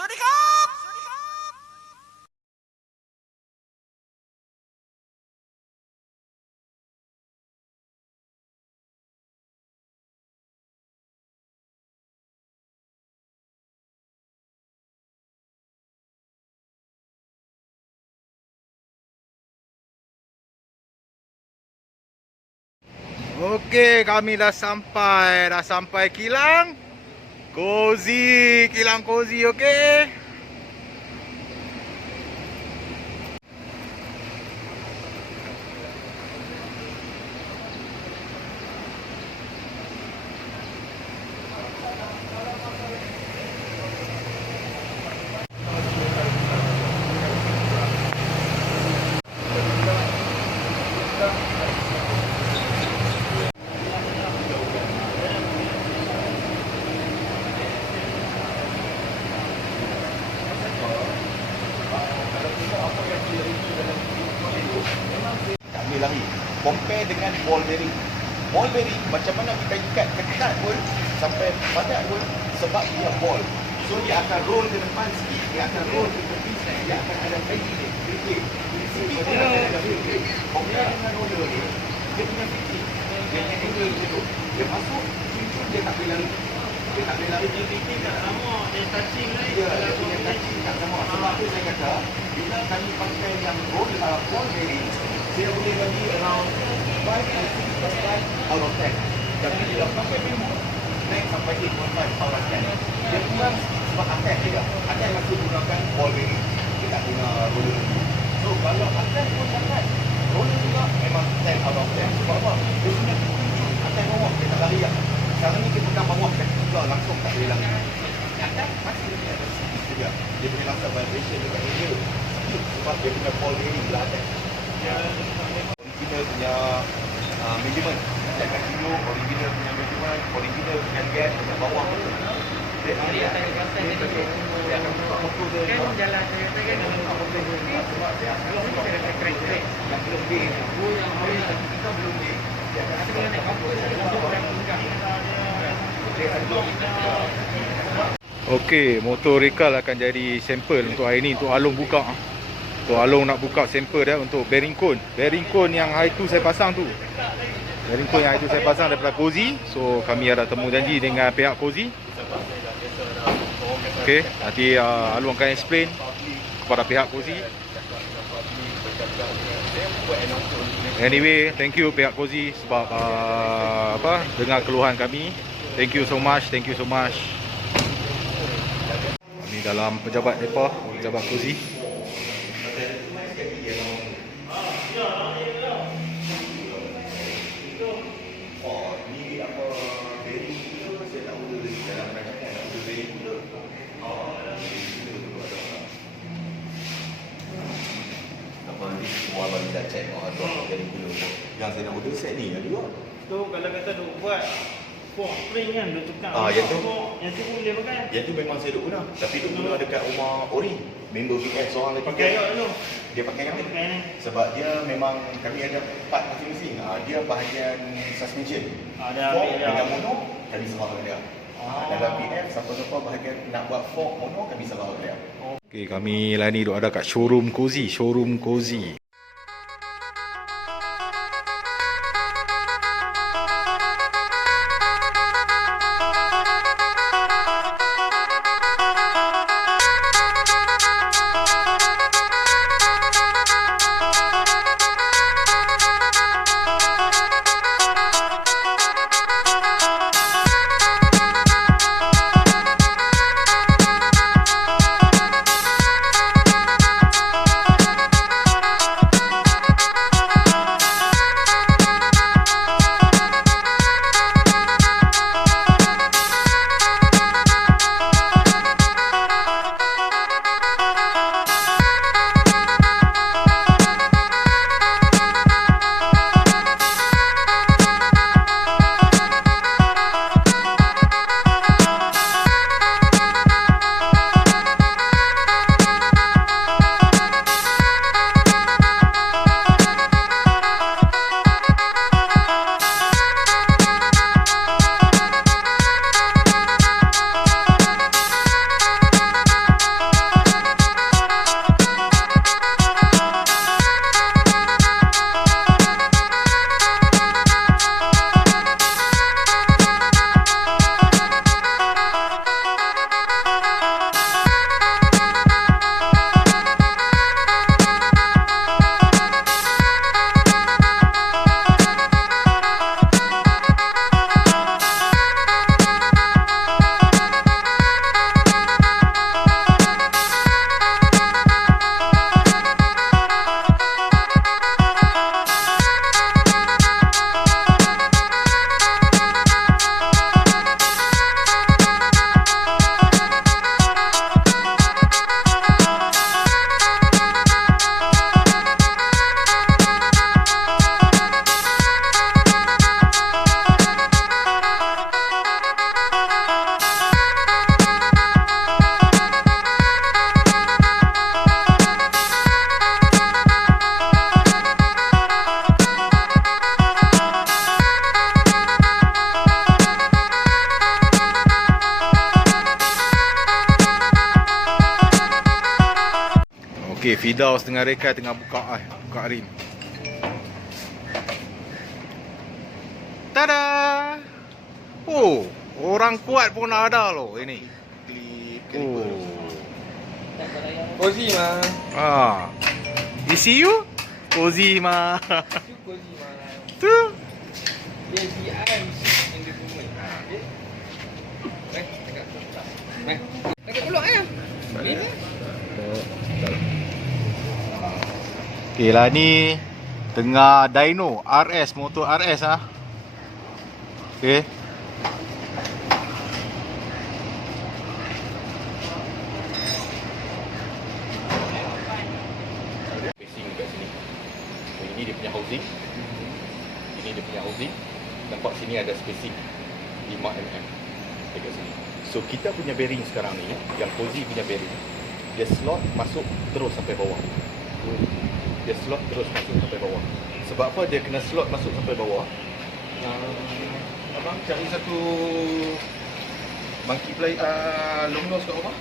สวัสดีครับOkey, kami dah sampai kilang Kozi, kilang Kozi, okey. Tak boleh lari. Compare dengan ball bearing. Ball bearing macam mana kita ikat ketat pun sampai padat pun sebab dia ball. So dia akan roll ke depan sikit, dia akan roll ke tepi sikit, dia akan ada bending dia. Sikit pun ada bending. Compare dengan roller ni, dia punya fitting. Dia punya angle tu. Dia masuk, cincin dia tak boleh lari. Dia tak boleh lari. Dia fitting tak sama, dia touching lagi. Dia punya touching tak sama. Sebab tu saya kata, bila kami pakai yang ball bearing, dia boleh bagi around 5 to 6% out of 10. Tapi bila pakai bemo, naik sampai 8.5 out of 10. Dia kurang sebab atas dia. Atas masih gunakan ball bearing. Dia tak guna roller lagi. So kalau atas pun dapat roller juga memang 10 out of 10. Sebab apa? Dia punya tunjuk atas bawah, dia tak lari lah. Sekarang ni kita pegang bawah, kita juga langsung tak boleh lari. Atas masih ada sikit juga. Dia boleh rasa vibration dekat dia. Sikit sebab dia punya ball bearing belah atas. Original punya measurement. Macam kilo, original punya measurement, original punya gap, punya bawah betul. Dia akan betul. Dia akan buka motor dia. Kan jalan saya kata kan Dia buka motor dia. Sebab dia akan kalau kita ada crack. yang belum D. Yang kita belum D. Dia akan Kita naik kapal saya masuk orang tinggal. dia akan belum. Okey, motor Rikal akan jadi sampel untuk hari ni untuk Along buka. Untuk Along nak buka sampel dia untuk bearing cone. Bearing cone yang hari tu saya pasang tu. Bearing cone yang hari tu saya pasang daripada Kozi. So kami ada temu janji dengan pihak Kozi. Okey, nanti Along akan explain kepada pihak Kozi. Anyway, thank you pihak Kozi sebab dengar keluhan kami. Thank you so much, thank you so much. Kami dalam pejabat depa, pejabat Kozi. Yang saya nak order set ni ada juga. Tu kalau kata duk buat fork spring kan duk tukar. Yang tu. Yang tu boleh pakai. Yang tu memang saya duk guna. Tapi duk guna dekat rumah Ori. Member VS seorang lagi. Pakai kat dulu. Dia pakai yang ni. Pakai ni. Sebab dia memang kami ada part masing-masing. Dia bahagian suspension. Ada Fork ambil dia. dengan mono kami serah dia. Dalam VF siapa-siapa bahagian nak buat fork mono kami serah dia. Okey, kami lah ni duk ada kat showroom Kozi, showroom Kozi. Firdaus dengan Reka tengah buka rim. Tada! Oh, orang kuat pun ada loh ini. Oh. Cozy mah. ECU? Cozy mah. Cozy mah. Tu. Dia CI yang dia punya. Okey. Dekat pulang ya. Okay lah, ni tengah dyno RS, motor RS ah. Okay. Spacing dekat sini. So, ini dia punya housing. Ini dia punya housing. Nampak sini ada spacing 5 mm dekat sini. So kita punya bearing sekarang ni, yang cozy punya bearing, dia slot masuk terus sampai bawah. Dia slot terus masuk sampai bawah. Sebab apa dia kena slot masuk sampai bawah? Abang cari satu monkey play long nose kat rumah.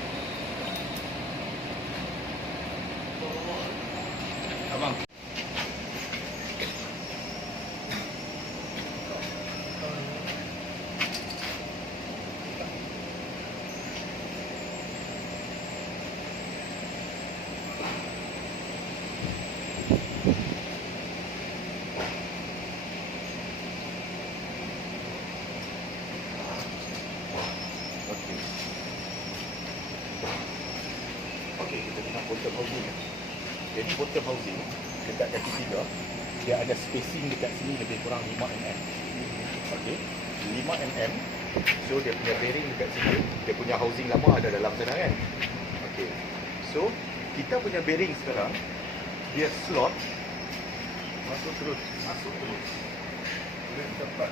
Abang. Okey, kita guna bottom housing. Jadi bottom housing dekat kaki tiga, dia ada spacing dekat sini lebih kurang 5 mm. Okey, 5 mm. So dia punya bearing dekat sini, dia punya housing lama ada dalam sana kan. Okey. So kita punya bearing sekarang dia slot masuk terus. Boleh dapat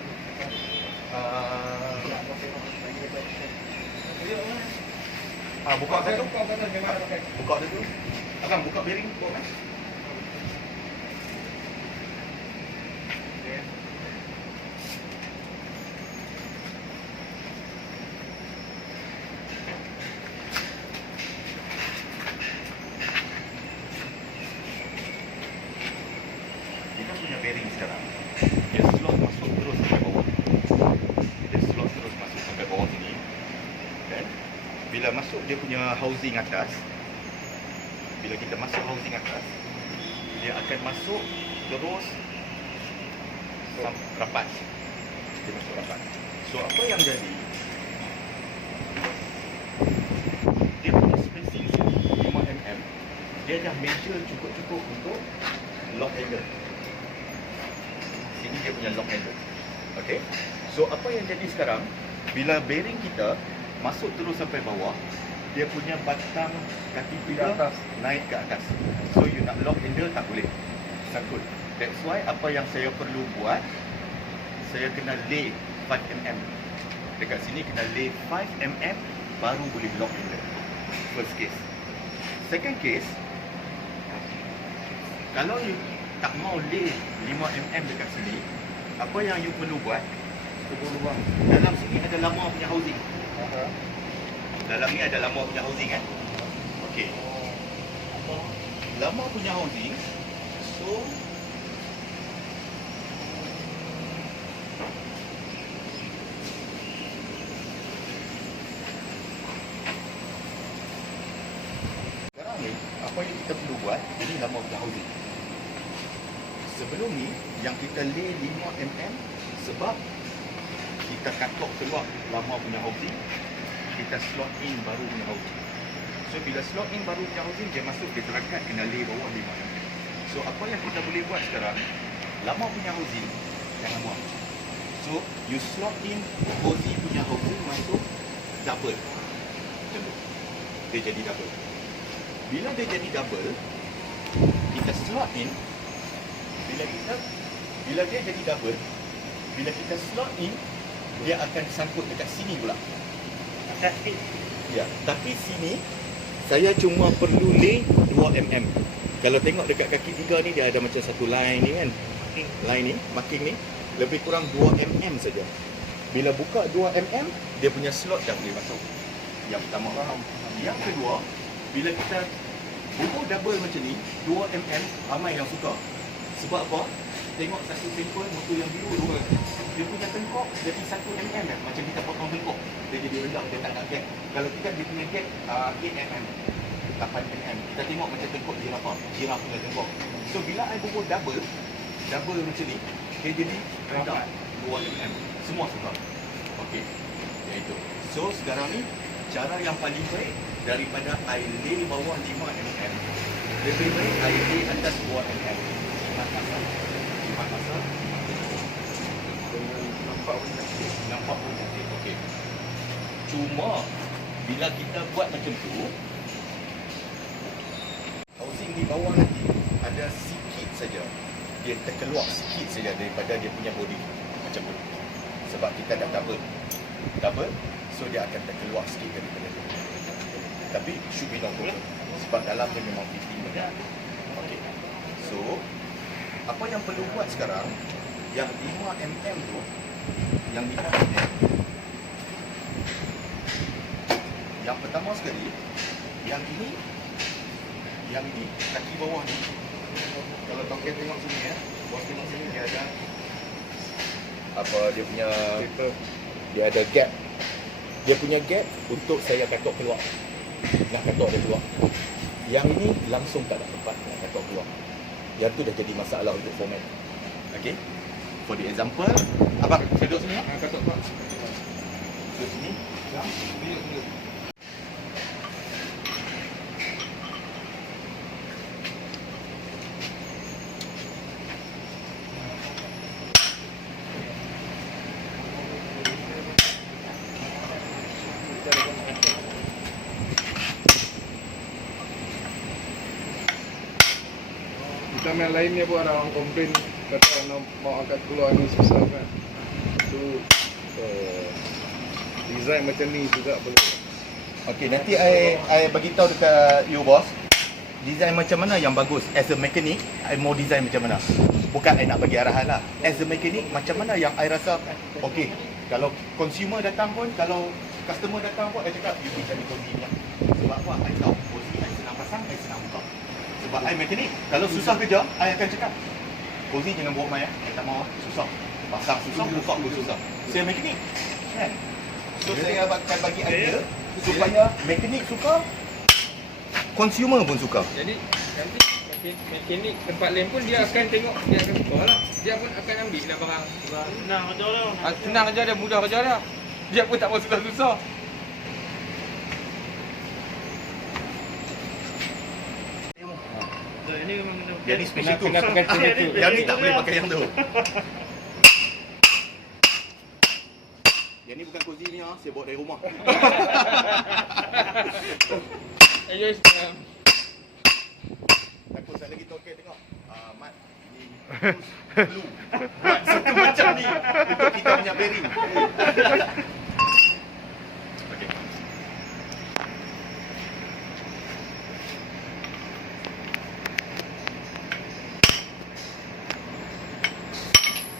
buka satu. Buka satu. Abang buka bearing buka kan? Kita punya bearing sekarang. Dia slot masuk terus sampai bawah. Dia slot terus masuk sampai bawah sini. Kan? Bila masuk dia punya housing atas, bila kita masuk housing atas, dia akan masuk terus rapat. Dia masuk rapat. So apa yang jadi, dia punya spacing 5 mm, dia dah measure cukup-cukup untuk lock angle. Sini dia punya lock angle. Okay. So apa yang jadi sekarang, bila bearing kita masuk terus sampai bawah, dia punya batang kaki tiga naik ke atas. So you nak lock handle tak boleh, sangkut. That's why apa yang saya perlu buat, saya kena lay 5 mm. Dekat sini kena lay 5 mm baru boleh lock handle. First case. Second case, kalau you tak mau lay 5 mm dekat sini, apa yang you perlu buat, dalam sini ada lama punya housing. Dalam ni ada lama punya housing kan. Okey. Lama punya housing. So sekarang ni apa yang kita perlu buat, ini lama punya housing. Sebelum ni yang kita lay 5 mm sebab kita katok keluar lama punya housing, kita slot in baru punya housing. So bila slot in baru punya housing, dia masuk, dia terangkat kena lay bawah 5 mm. So apa yang kita boleh buat sekarang, lama punya housing jangan buang. So you slot in cozy punya housing masuk double. Macam tu. Dia jadi double. Bila dia jadi double, kita slot in. Bila dia jadi double, bila kita slot in, dia akan sangkut dekat sini pula. Ya, tapi sini saya cuma perlu lay 2 mm. Kalau tengok dekat kaki tiga ni, dia ada macam satu line ni kan. Line ni, marking ni, lebih kurang 2 mm saja. Bila buka 2 mm, dia punya slot dah boleh masuk. Yang pertama. Yang kedua, bila kita Buku double macam ni, 2mm, ramai yang suka. Sebab apa? Tengok satu sampel motor yang biru tu, dia punya tengkok jadi 1mm kan. Macam kita potong tengkok, dia jadi rendah, dia tak nak gap. Kalau kita dia punya gap 8mm, 8mm. Kita tengok macam tengkok jirafah, jiraf punya tengkok. So bila I buku double macam ni, dia jadi rendah 2mm. Semua suka. Okey. Yang itu. So sekarang ni cara yang paling baik daripada I lay bawah 5mm, lebih baik I lay atas 2mm. 5 pasal. Nampak pun cantik. Okey. Cuma bila kita buat macam tu, housing di bawah nanti ada sikit saja, dia terkeluar sikit saja daripada dia punya body macam tu. Sebab kita dah double, so dia akan terkeluar sikit daripada tu. Tapi should be no problem. Sebab dalam dia memang 50 benda. Okey. So apa yang perlu buat sekarang, yang 5mm tu, yang 5mm, yang pertama sekali, yang ini kaki bawah ni, kalau Token tengok sini ya, bos tengok sini, dia ada apa, dia punya, dia ada gap. Dia punya gap untuk saya katok keluar, nak katok dia keluar. Yang ini langsung tak ada tempat nak katok keluar. Yang tu dah jadi masalah untuk format. Okay, for the example, abang duduk sini ya, katok keluar. Duduk sini, duduk. Macam yang lainnya pun ada orang komplain kata nak mau angkat keluar ni susah kan. Tu design macam ni juga boleh. Okey, nanti I bagi tahu dekat you bos, design macam mana yang bagus. As a mechanic, I mau design macam mana. Bukan I nak bagi arahan lah. As a mechanic, macam mana yang I rasa okey. Kalau consumer datang pun, kalau customer datang pun, I cakap you pergi cari kunci ni. Sebab apa? I tahu kunci I senang pasang, I senang buka. Sebab I mekanik, kalau susah kerja, I akan cakap Kozi jangan bawa mai, I tak mahu, susah. Pasang susah, buka pun susah. Saya mekanik kan? So saya akan bagi idea supaya mekanik suka, consumer pun suka. Jadi nanti mekanik tempat lain pun dia akan tengok, dia akan suka lah. Dia pun akan ambil lah barang. Senang kerja lah. Senang aja dia, mudah kerja dia. Dia pun tak mahu susah-susah. Ini memang Yang ni special tu. Kena pakai tu. Yang ni tak boleh pakai yang tu. Yang ni bukan Kozi ni, saya bawa dari rumah. Ayos. Takut saya lagi Token tengok. Mat, ini perlu buat satu macam ni untuk kita punya bearing. Okey.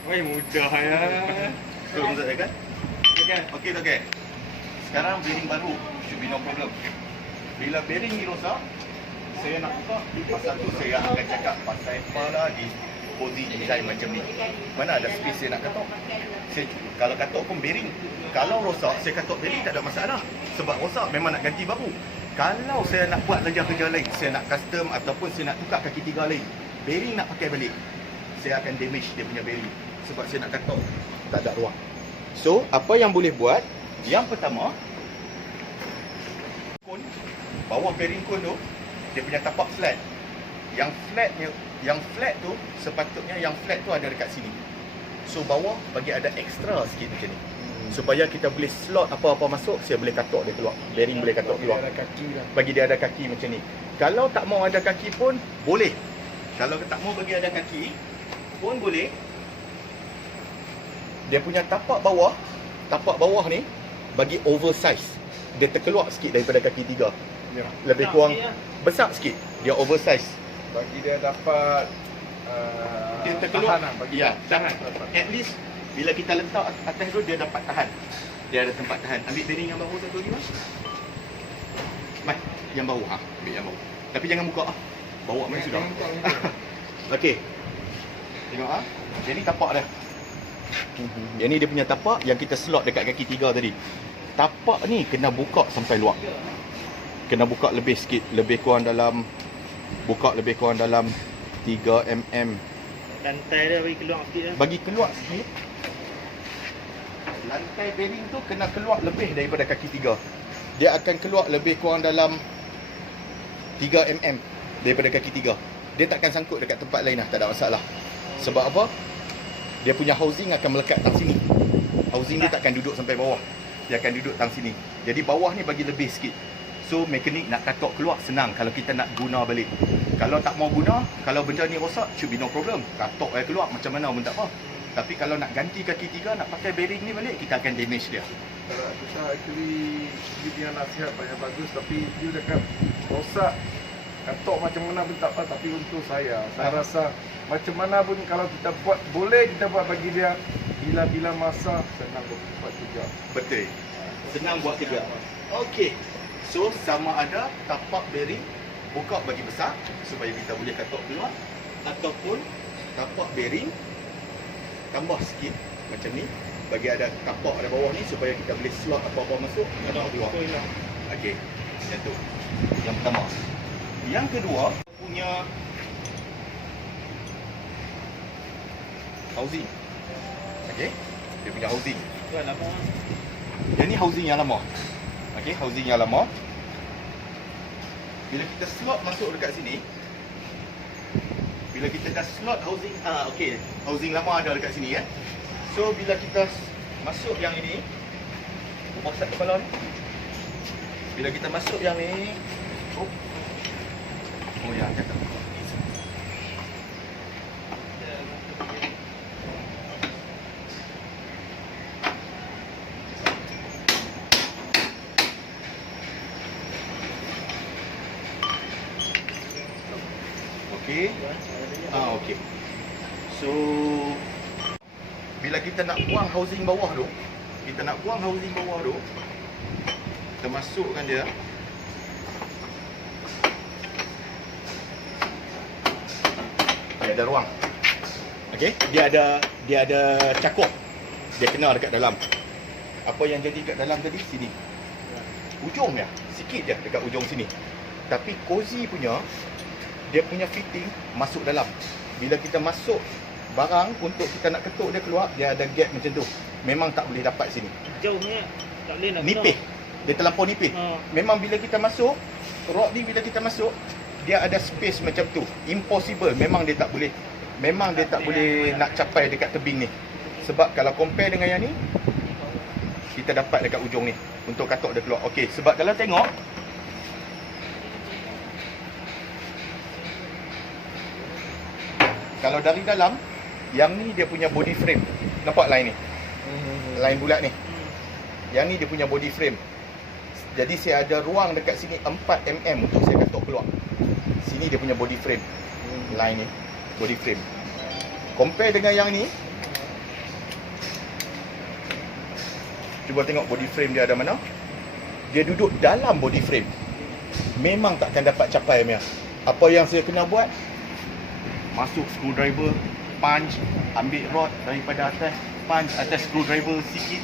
Woi, mudah ya. Betul tak kan? Kan? Okey Token. Sekarang bearing baru, should be no problem. Bila bearing ni rosak, saya nak buka, pasal tu saya akan cakap pasal apalah di Kozi design macam ni. Mana ada space saya nak katok. Saya, kalau katok pun bearing, kalau rosak saya katok bearing tak ada masalah. Sebab rosak memang nak ganti baru. Kalau saya nak buat kerja-kerja lain, saya nak custom ataupun saya nak tukar kaki tiga lain, bearing nak pakai balik, saya akan damage dia punya bearing. Sebab saya nak katok, tak ada ruang. So, apa yang boleh buat? Yang pertama, kon, bawah bearing kon tu, dia punya tapak flat. Yang flat tu, sepatutnya yang flat tu ada dekat sini. So, bawah bagi ada extra sikit macam ni. Supaya kita boleh slot apa-apa masuk, saya boleh katok dia keluar. Bearing boleh katok keluar. Ada kaki lah. Bagi dia ada kaki macam ni. Kalau tak mau ada kaki pun boleh. Kalau tak mau bagi ada kaki pun boleh. Dia punya tapak bawah ni bagi oversize. Dia terkeluar sikit daripada kaki tiga. Ya. Lebih kurang besar sikit. Dia oversize. Bagi dia dapat Dia terkeluar. tahan lah, bagi Ya, tahan. At least bila kita letak atas tu dia dapat tahan. Dia ada tempat tahan. Ambil bearing yang baru satu lagi mas. Mat, yang baru ambil yang baru. Tapi jangan buka ah. Bawa main sudah. Jangan buka macam tu. Okey. Tengok ah. Yang ni tapak dia. Yang ni dia punya tapak yang kita slot dekat kaki 3 tadi. Tapak ni kena buka sampai luar. Kena buka lebih sikit, lebih kurang dalam 3 mm. Lantai dia bagi keluar sikit lah. Bagi keluar sikit. Lantai bearing tu kena keluar lebih daripada kaki 3. Dia akan keluar lebih kurang dalam 3 mm daripada kaki 3. Dia takkan sangkut dekat tempat lain lah, tak ada masalah. Sebab apa? Dia punya housing akan melekat tang sini. Housing dia takkan duduk sampai bawah. Dia akan duduk tang sini. Jadi bawah ni bagi lebih sikit. So mekanik nak katok keluar senang kalau kita nak guna balik. Kalau tak mau guna, kalau benda ni rosak, should be no problem. Katok air keluar macam mana pun tak apa. Tapi kalau nak ganti kaki 3, nak pakai bearing ni balik, kita akan damage dia. Kalau kita actually dia punya nasihat banyak bagus, tapi dia dekat rosak katok macam mana pun tak apa. Tapi untuk saya rasa macam mana pun kalau kita buat, boleh kita buat bagi dia bila-bila masa, senang buat juga. Betul. Senang buat 3. Okey. So sama ada tapak bearing buka bagi besar supaya kita boleh katok keluar, ataupun tapak bearing tambah sikit macam ni bagi ada tapak ada bawah ni supaya kita boleh slot apa-apa masuk atau keluar. Okey. Macam tu. Yang pertama. Yang kedua punya housing. Okey. Dia punya housing. Tu lama. Yang ni housing yang lama. Okey, housing yang lama. Bila kita slot masuk dekat sini, bila kita dah slot housing, okey, housing lama ada dekat sini kan. So bila kita masuk yang ini, masak kepala ni. Bila kita masuk yang ni, oh ya, cakap. Okey. Okey. So bila kita nak buang housing bawah tu, kita masukkan dia. Dia ada ruang. Okey, dia ada cakup. Dia kena dekat dalam. Apa yang jadi kat dalam tadi sini. Ujung dia, sikit je dekat ujung sini. Tapi cozy punya dia punya fitting masuk dalam. Bila kita masuk barang untuk kita nak ketuk dia keluar, dia ada gap macam tu. Memang tak boleh dapat sini. Jauhnya tak boleh nak Nipis. Dia terlampau nipis. Memang bila kita masuk, rod ni bila kita masuk, dia ada space macam tu. Impossible. Memang dia tak boleh nak capai dekat tebing ni. Sebab kalau compare dengan yang ni, kita dapat dekat ujung ni untuk katuk dia keluar. Okey, sebab kalau tengok kalau dari dalam, yang ni dia punya body frame. Nampak line ni? Line bulat ni. Yang ni dia punya body frame. Jadi saya ada ruang dekat sini 4 mm untuk saya katuk keluar. Sini dia punya body frame. Line ni, body frame. Compare dengan yang ni. Cuba tengok body frame dia ada mana. Dia duduk dalam body frame. Memang takkan dapat capai punya. Apa yang saya kena buat, masuk screwdriver, punch, ambil rod daripada atas, punch atas screwdriver sikit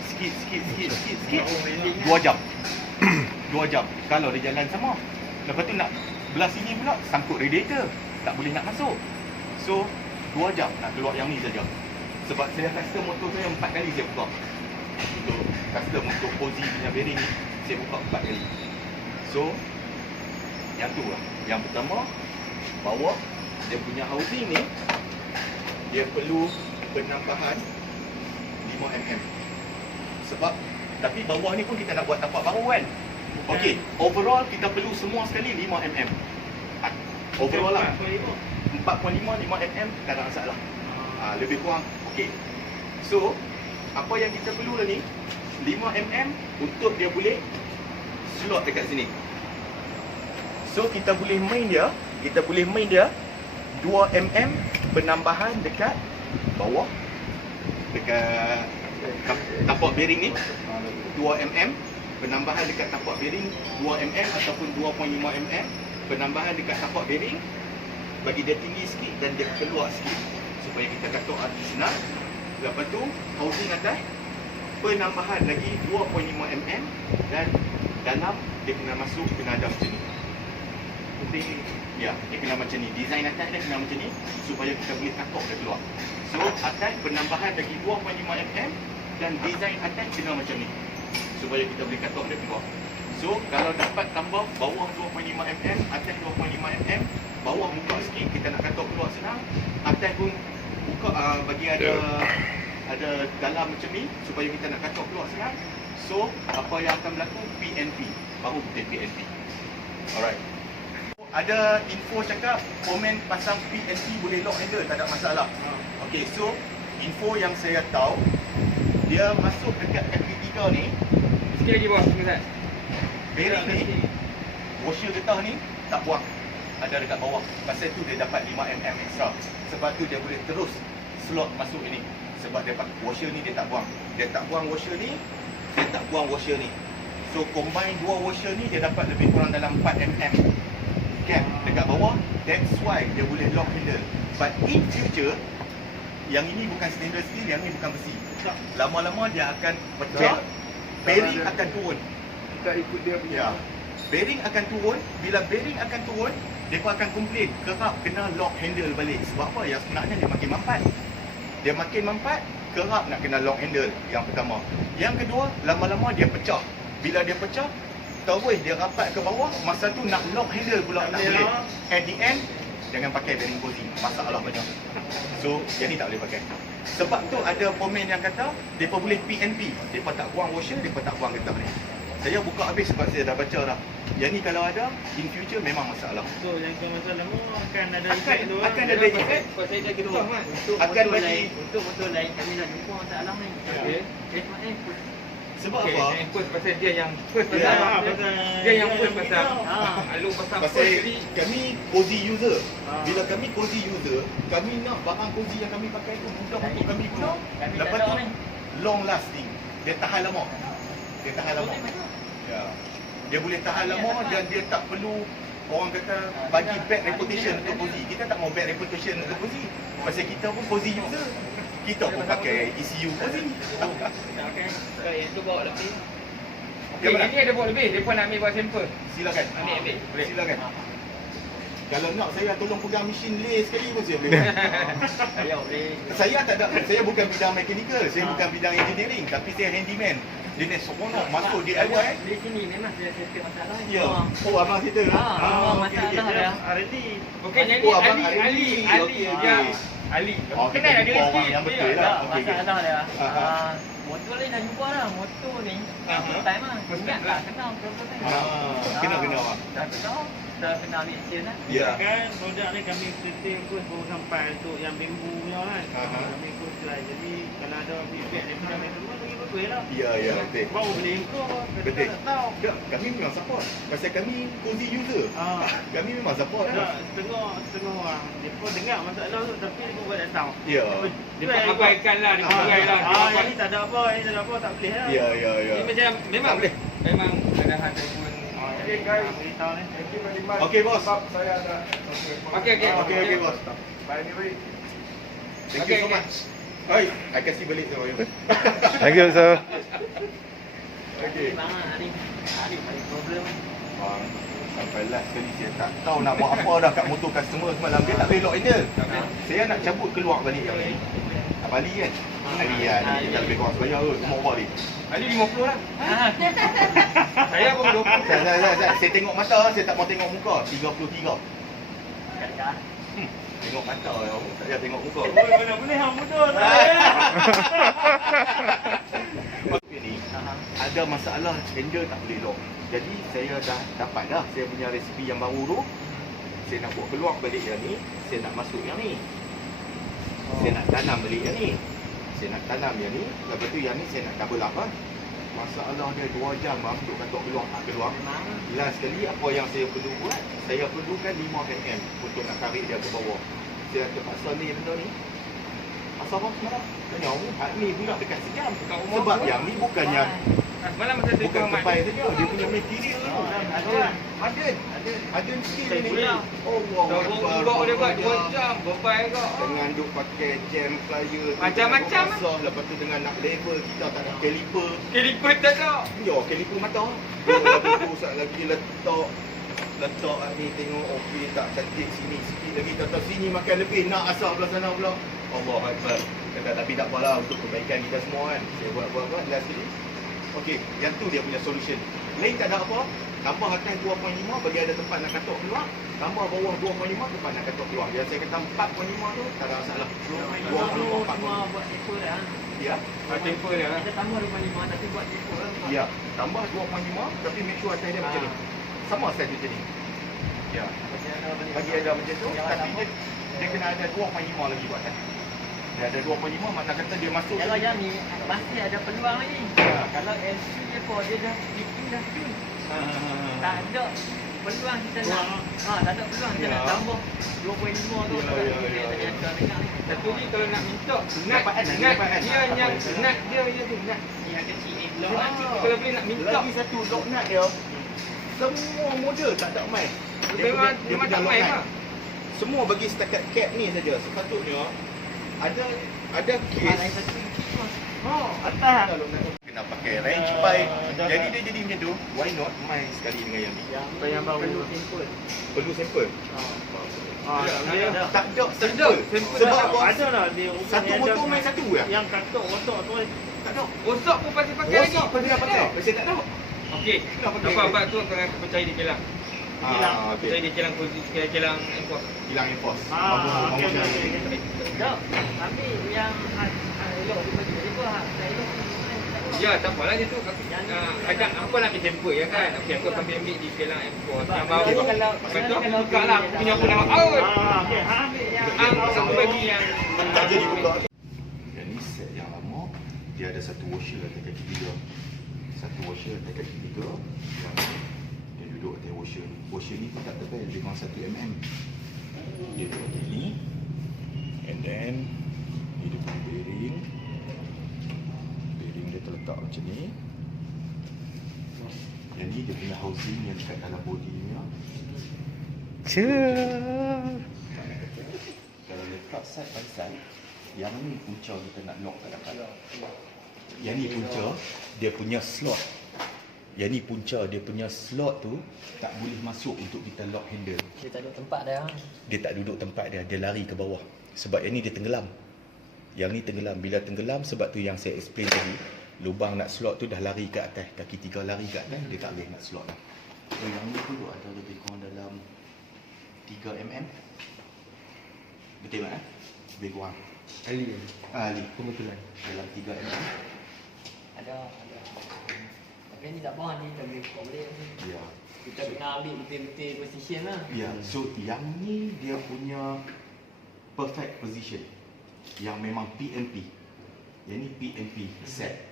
2 jam. 2 jam kalau dia jalan sama. Lepas tu nak belah sini pula sangkut radiator, tak boleh nak masuk. So 2 jam nak keluar yang ni saja. Sebab saya custom motor saya 4 kali saya buka. Untuk custom untuk Cozy punya bearing ni saya buka 4 kali. So yang tu lah. Yang pertama, bawah dia punya housing ni dia perlu penambahan 5 mm. Sebab tapi bawah ni pun kita nak buat tapak baru kan. Okey, overall kita perlu semua sekali 5 mm. Overall lah 4.5 5 mm tak ada masalah. Lebih kurang okey. So apa yang kita perlu lah ni 5 mm untuk dia boleh slot dekat sini. So kita boleh main dia 2 mm penambahan dekat bawah, dekat tapak bearing ni 2 mm penambahan dekat tapak bearing 2 mm ataupun 2.5 mm penambahan dekat tapak bearing, bagi dia tinggi sikit dan dia keluar sikit supaya kita katok senang. Lepas tu housing atas, penambahan lagi 2.5 mm dan dalam dia kena masuk, kena ada macam ni. Ya, dia kena macam ni. Design atas dia kena macam ni supaya kita boleh katok dia keluar. So atas penambahan lagi 2.5 mm dan design atas kena macam ni supaya kita boleh katok dia keluar. So kalau dapat tambah bawah 2.5 mm, atas 2.5 mm, bawah buka sikit, kita nak katok keluar senang. Atas pun buka bagi ada dalam macam ni supaya kita nak katok keluar senang. So apa yang akan berlaku, PNP, baru kita PNP. Alright. Ada info cakap komen pasang PNP boleh lock handle, tak ada masalah. Okay, so info yang saya tahu, dia masuk dekat kaki 3 ni. Sikit lagi bos, Ustaz. Bearing ni, washer getah ni tak buang, ada dekat bawah. Pasal tu dia dapat 5mm extra. Sebab tu dia boleh terus slot masuk ini. Sebab dia pakai washer ni dia tak buang. Dia tak buang washer ni, dia tak buang washer ni. So combine dua washer ni dia dapat lebih kurang dalam 4mm gap dekat bawah. That's why dia boleh lock handle. But in future, yang ini bukan stainless steel, yang ini bukan besi. Lama-lama dia akan pecah, bearing akan turun. Kita ikut dia punya. Ya. Bearing akan turun. Bila bearing akan turun, mereka akan komplain kerap kena lock handle balik. Sebab apa? Yang sebenarnya dia makin mampat. Dia makin mampat, kerap nak kena lock handle. Yang pertama. Yang kedua, lama-lama dia pecah. Bila dia pecah, terus dia rapat ke bawah. Masa tu nak lock handle pula tak boleh. At the end, jangan pakai bearing cozy. Masalah banyak. So, yang ni tak boleh pakai. Sebab tu ada komen yang kata, mereka boleh PNP. Mereka tak buang washer, mereka tak buang getah ni. Saya buka habis sebab saya dah baca dah. Yang ni kalau ada, in future memang masalah. So yang kau masalah mu akan ada Akan- effect tu. akan ada effect. Pasal saya gitu kan. Untuk Akan motor bagi- lain, untuk motor lain kami nak jumpa masalah ni. Okey. Sebab Okey, apa? yang first pasal dia yang first Ya, pasal. Dia yang first pasal. Ah. Lalu pasal Pasal first jadi kami cozy user. Ah. Bila kami cozy user, kami nak barang cozy yang kami pakai tu mudah untuk kami guna. Kami Lepas tak tu tahu ni. long lasting. Dia tahan lama. Dia tahan lama. Ya. Dia boleh tahan lama dan dia tak perlu orang kata bagi bad reputation untuk cozy. Kita tak mau bad reputation untuk cozy. Pasal kita pun cozy user. Kita pun pakai ECU cozy. Okey. Yang tu bawa lebih. okey, mana? ini ada buat lebih. Depa nak ambil buat sampel. Silakan. Ambil. Boleh. Silakan. Kalau nak saya tolong pegang mesin lay sekali pun saya boleh. Saya boleh. Saya tak ada, saya bukan bidang mechanical, saya bukan bidang engineering, tapi saya handyman. Jenis seronok masuk DIY. Di sini memang saya settle masalah ni. Ya. Oh abang situ. Memang okey, okey. masalah dah. Okey, yang ni Oh, abang Ali, Ali. Ali. Okey, okey. Ya. Ali. Oh, kita Kenal ada jumpa orang sikit. yang betul Ya. lah. Tak, Okey, okey. masalah dia. Ah. Motor lain dah jumpa dah. Motor ni first time lah. Ingat tak kenal prototype. Kena awak. Dah kenal. Dah kenal ambil scene lah. Ya. Kan produk ni kami settle first baru sampai untuk yang bimbu punya kan. Aha. Kami first try. Jadi kalau ada feedback daripada mereka semua bagi betul lah. Ya, ya, betul. Baru boleh improve. Betul. Kita tak tahu. Tak, kami memang support. Pasal kami cozy user. Kami memang support Tak, lah. setengah orang. Dia pun dengar masalah tu tapi dia pun buat tak tahu. Ya. Dia abaikan lah, dia abaikan lah. Yang ni tak ada apa, yang ni tak ada apa, tak boleh lah. Ya, ya, ya. Ini macam memang Tak boleh. Memang ada hati pun. Okay guys, Beritahu ni. thank you very much. Okay, boss. Sebab saya ada. Okey, okey. Okay, bos. By anyway, Thank Okay, you so okay. much. Oi, I kasih balik tu. Thank you sir. Okay. Bang, hari paling problem. Bang, sampai last kali saya tak tahu nak buat apa dah kat motor customer semalam. Dia tak boleh lock handle. Saya nak cabut keluar balik yang ni. Bali kan? Ali kan? Dia lebih kurang sebaya kot. Semua orang balik. Ali 50 lah. Saya pun 20. Saya tengok mata, saya tak mau tengok muka. 33. Kadang-kadang. Tengok mata, tak payah tengok muka. Oh, mana boleh hang mudah tak? Ni ada masalah handle tak boleh lock. Jadi saya dah dapat dah saya punya resipi yang baru tu. Saya nak buat keluar balik yang ni, saya nak masuk yang ni. Saya nak tanam balik yang ni. Saya nak tanam yang ni, lepas tu yang ni saya nak double up lah. Masalah dia 2 jam bang untuk katok keluar tak keluar. Last sekali apa yang saya perlu buat, saya perlukan 5 mm untuk nak tarik dia ke bawah. Saya terpaksa ni benda ni. Asal bang semalam? Tanya, ni pula dekat sejam. Sebab yang ni bukan yang Mana masa tu Bukan kau mat? tepai saja, dia punya material tu. Ada skill ni. Oh, wow. Togok dia buat 2 jam, bebai kau. Dengan duk pakai jam plier tu, Macam-macam dengan duk basah, lepas tu dengan nak level kita tak ada caliper. Kelipat tak kau. Ya, caliper mata. Lepas tu sat lagi letak ni tengok okey tak cantik sini sikit lagi kata sini makan lebih nak asal belah sana pula. Allah Akbar. Kata tapi tak apalah untuk kebaikan kita semua kan. Saya buat last sekali. Okey, yang tu dia punya solution. Lain tak ada apa. Tambah atas 2.5 bagi ada tempat nak katok keluar. Tambah bawah 2.5 tempat nak katok keluar. Yang saya kata 4.5 tu tak ada masalah. 2.5 cuma buat tipu dah. Ya. Tempo dia. Kita tambah 25 tapi buat tipu lah. Ya, tambah 2.5 tapi make sure atas dia macam ni. Sama saiz macam ni. Ya. Bagi ada macam tu tapi dia kena ada 2.5 lagi buat atas. Dia ada 2.5 makna kata dia masuk. Kalau yang ni masih ada peluang lagi. Kalau LC dia pun dia dah bikin dah tu. Tak ada peluang kita nak. Tak ada peluang kita nak tambah 2.5 tu. Satu ni kalau nak minta nat dia tu nat. Yang kecil ni Kalau boleh nak minta Lagi satu lock nut dia. Semua model tak ada main. memang tak main lah. Semua bagi setakat cap ni saja. Sepatutnya ada case. atas. Kalau nak kena pakai range pipe. Jadi dia jadi macam tu. Why not main sekali dengan yang ni? Yang baru simple. Perlu sampel. Dia Tak ada Sampel Sebab tak apa? ada lah dia Satu motor main satu ya? yang katok otak tu Tak ada. Rosak pun pasal pakai lagi. Rosak pun dia pakai. Saya tak tahu. Okey. Kenapa pakai? Nampak tu kau aku percaya dia kilang. Percaya Okey. dia kilang kilang import. Hilang enforce. okey. Tak, tapi yang elok dia bagi dia pun elok. Ya, tak apalah dia tu. Ada apa nak ambil sampel ya kan? Okey, aku akan ambil di kilang import. Yang baru kalau buka lah. Aku punya pun nama out. okey, ambil yang Satu bagi yang Tak jadi buka. Yang ni set yang lama. Dia ada satu washer atas kaki tiga. Satu washer atas kaki tiga. Yang dia duduk atas washer ni. Washer ni pun tak tebal. Dia memang 1 mm. Dia duduk di ni. And then ni dia punya bearing. Bearing dia terletak macam ni. Yang ni dia punya housing yang dekat dalam body ni. Kalau letak side by side, yang ni punca kita nak lock kat dalam. Yang ni punca, dia punya slot. Yang ni punca, dia punya slot tu tak boleh masuk untuk kita lock handle. dia tak ada tempat dah. Dia tak duduk tempat dia, dia lari ke bawah. Sebab yang ni dia tenggelam. Yang ni tenggelam. Bila tenggelam, sebab tu yang saya explain tadi, lubang nak slot tu dah lari ke atas. Kaki tiga lari ke atas, dia tak boleh nak slot dah. So, yang ni tu ada lebih kurang dalam 3 mm. Betul tak? Lebih kurang. Ali. Ali, kebetulan. Dalam 3 mm. Ada. Tapi ni tak apa ni dah boleh buka balik. Ya. Kita kena ambil betul-betul position lah. Ya, so yang ni dia punya perfect position. Yang memang PNP. Yang ni PNP set.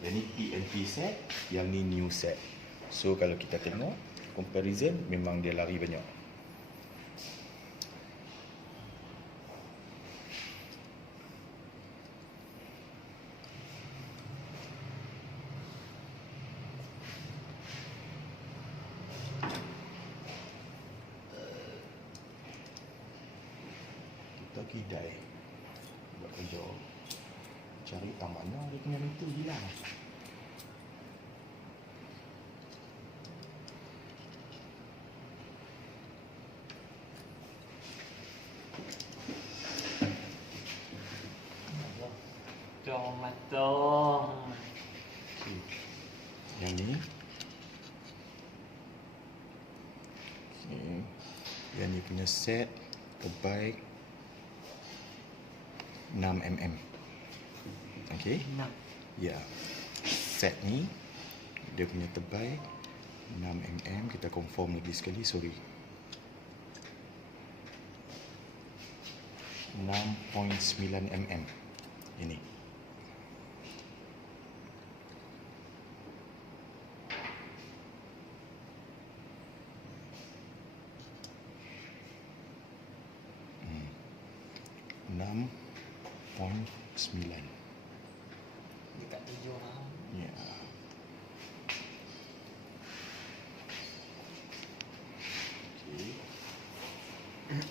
Yang ni PNP set, yang ni new set. So kalau kita tengok comparison, memang dia lari banyak. Kita kidai buat kerja, cari mana dia punya meter hilang. Jom mata. Yang ni okay. Yang ni punya set terbaik 6 mm. Okay. Ya. Set ni dia punya terbaik 6 mm. Kita confirm lagi sekali, sorry. 6.9 mm. Ini. Hmm. 6.9. Dekat 7 lah. Ya. Sorry,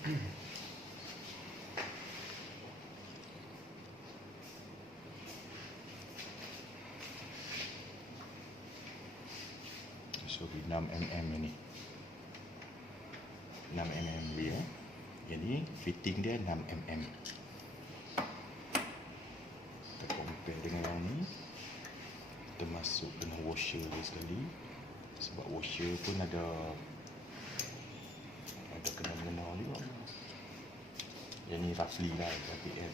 6mm ni. 6mm dia. Jadi fitting dia 6mm. Kita compare dengan yang ni. Kita masuk dengan washer dia sekali. Sebab washer pun ada kena-mengena juga. Yang ni roughly lah, tapi kan.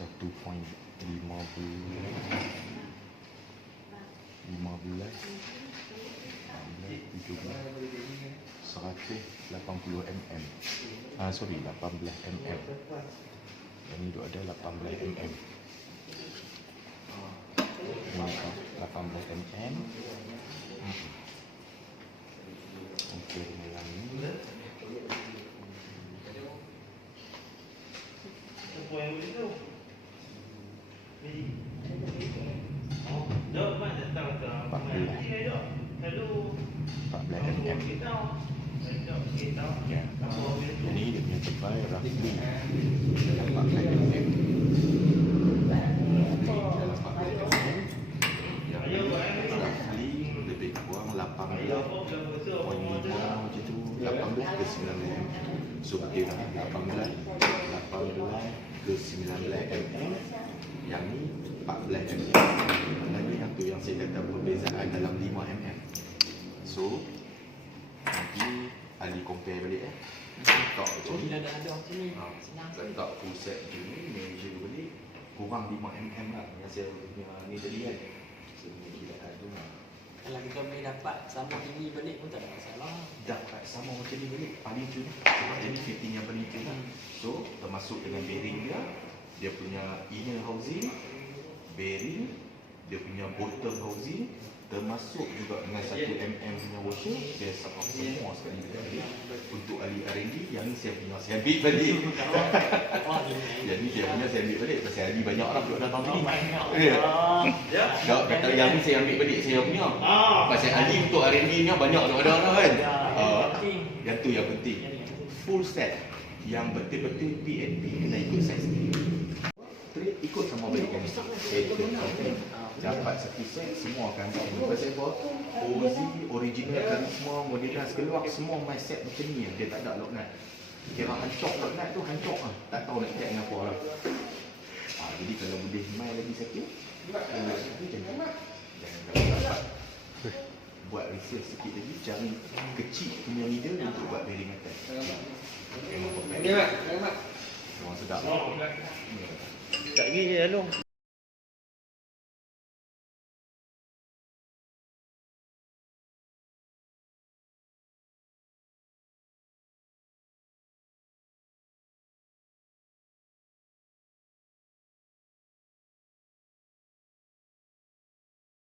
Satu point 180 mm. Sorry, 18 mm. Yang ni tu ada 18 mm. 18 mm. Okey, dengan yang ni. Ya. Ini dia punya tebal roughly dalam 14 mm. Dalam 14 mm. Yang roughly lebih kurang 18.5 macam tu, 18 ke 19 mm. So betul lah, 18 ke 19 mm. Yang ni 14 mm. Lagi yang tu yang saya kata perbezaan dalam 5 mm. So nanti Ali compare balik letak macam ni. Bila ada macam ni, senang sekali. Letak full set macam ni, measure balik kurang 5mm lah yang saya punya ni tadi kan. So ni kita ada lah. Kalau kita boleh dapat sama ini balik pun tak ada masalah. Dapat sama macam ni balik paling cun. Sebab jadi fitting yang paling cun lah. So termasuk dengan bearing dia, dia punya inner housing, bearing, dia punya bottom housing, termasuk juga dengan 1mm punya washer. Dia support semua sekali balik. Untuk ahli R&D, yang ni saya punya, saya ambil balik. Jadi dia punya saya ambil balik. Pasal ahli banyak orang duduk datang sini. Tak, kata yang ni saya ambil balik saya punya. Pasal ahli untuk R&D ni banyak ada orang kan. Yang tu yang penting. Full set. Yang betul-betul PNP kena ikut saiz ni. Ikut sama balik kan. Dapat satu set semua akan sama. Pasal apa? OZ, original Karisma, Modernas keluar semua my set macam ni. Dia tak ada lock nut. Kira hancur lock nut tu hancur lah. Tak tahu nak check dengan apa lah. Jadi kalau boleh main lagi satu, jangan dapat buat research sikit lagi, cari kecil punya needle untuk buat bearing atas. Memang perfect. Memang sedap. Tak gini Along.